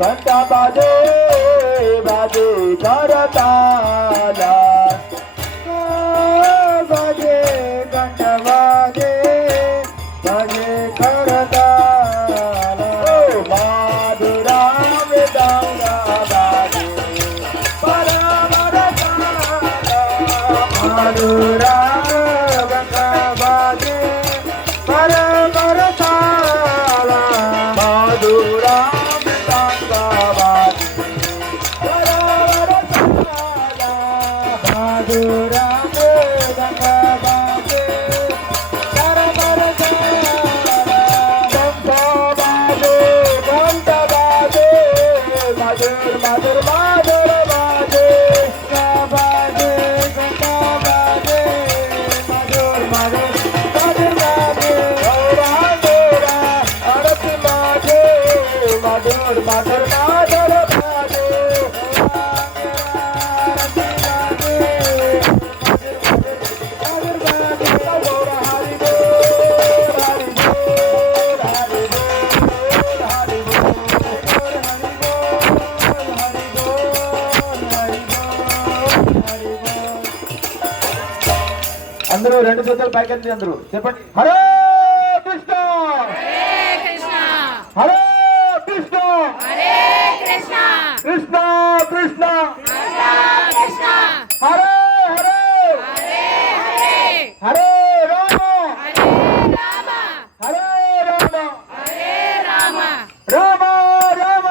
घंटा बाजे बाजे करताला बाजे घंटा बाजे बाजे करताला माधुरा मृदंगा बाजे परमरताला माधुरा मृदंगा बाजे परमरताला माधुरा అందరూ రెండు చేతులు పైకెత్తి అందరూ చెప్పండి హరే కృష్ణ హరే కృష్ణ కృష్ణ కృష్ణ హరే హరే హరే రామ హరే రామ రామ రామ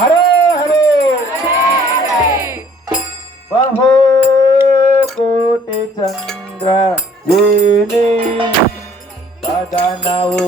హరే హరే బహో కోటి చంద్ర